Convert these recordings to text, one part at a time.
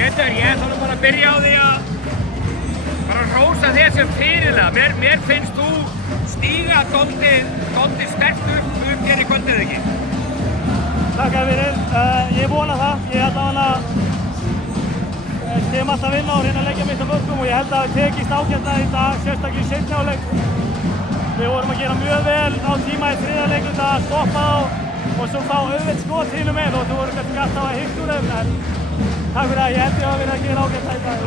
Pétur, ég ætla nú bara að byrja á því að bara hrósa þér sem fyrirliða. Mér finnst þú stíga dálítið sterkt upp hér í kvöld eða ekki? Takk fyrir. Ég vona það. Ég held að stegum alltaf vinna og reyna að leggja mitt af mörkum og ég held að það tekist ágætlega í dag, sérstaklega í seinni hálfleik. Við vorum að gera mjög vel á tíma í þriðja leiknum að stoppa þá og svo fá auðvelt skot hinum megin og þú voru kannski alltaf að hitta úr þeim, en takk fyrir að ég held ég að vera að gera ágætlega í dag.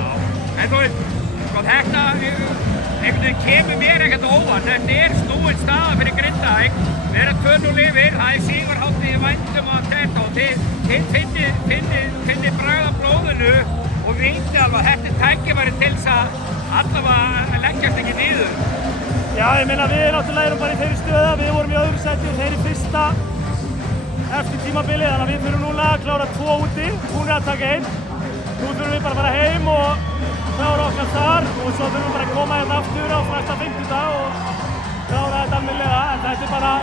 En þú veist, sko þetta einhvern veginn kemur mér ekkert óvart. Þetta er snúin staða fyrir Grindavík. Við erum 2-0 yfir, það er sigurhátíð í vændum á þetta og þið finnið bragð af blóðinu og vitið alveg að þetta er tækifæri til þess að allavega leggjast ekki niður. Já, ég meina við náttúrulega erum bara í þeirri stöðu að við vorum í öðru sæti og þeir í fyrsta eftir tímabilið, þannig að við þurfum núna að klára 2 úti, hún er að taka 1. Nú þurfum við bara að fara heim og klára okkar þar og svo þurfum við bara að koma hérna aftur á næsta 50 og klára þetta almennilega, en þetta er bara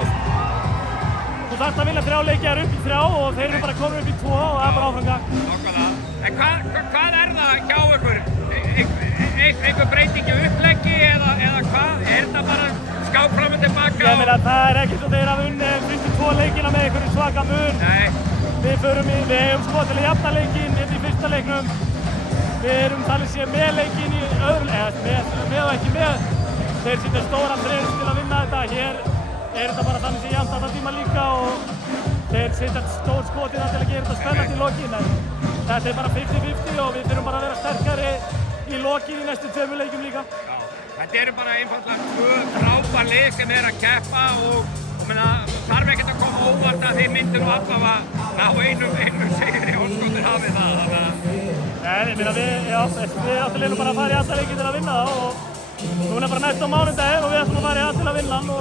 þú þarft að vinna 3 leiki upp í 3 og þeir eru bara komin upp í 2 og það er bara áframgang. Nákvæmlega. En hvað er það hjá ykkur? Einhver breyting í uppleggi eða hvað? Er þetta bara skák fram og tilbaka? Ég meina það er ekki svo þeir hafa unnið fyrstu 2 leikina með einhverju svaka mun. Nei. Við hefum sko til að jafna leikinn í fyrsta leiknum. Við erum talið sér með leikinn í öðru, með og ekki með. Þeir sýtja stóran treyst til að vinna þetta. Hér er þetta bara þannig sem jafnt allan tíma líka og þeir sýtja stór skotina til að gera þetta spennandi í lokin. En þetta er bara 50-50 og við þurfum bara að vera sterkari í lokin í næstu 2 leikjum líka. Já, þetta eru bara einfaldlega 2 frábær lið sem er að keppa og þarf ekkert að koma óvart að þið myndir nú allavega ná einum sigri og skotir hafið það. Nei, ég meina við áttum bara að fara í alla leiki til að vinna það og núna er bara næst á mánudaginn og við ætlum að fara í alla til að vinna hann og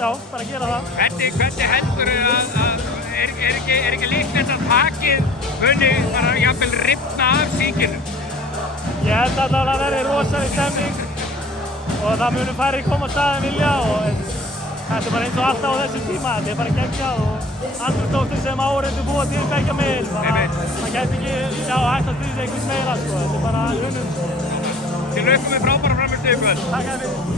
já, bara að gera það. Hvernig heldurðu að er ekki líklegt að takið muni bara jafnvel rifna af síkinu? Ég held að það verði rosaleg stemning og það muni færri koma á staðinn vilja og þetta er bara eins og alltaf á þessum tíma, þetta er bara geggjað og andrúmsloftin sem áhorfendur búa til beggja megin, þannig að það gæti ekki hægt að stríða einhvers meira, sko, þetta er bara hlunnum. Til aukum við frábæra frammistöðu í kvöld. Takk fyrir.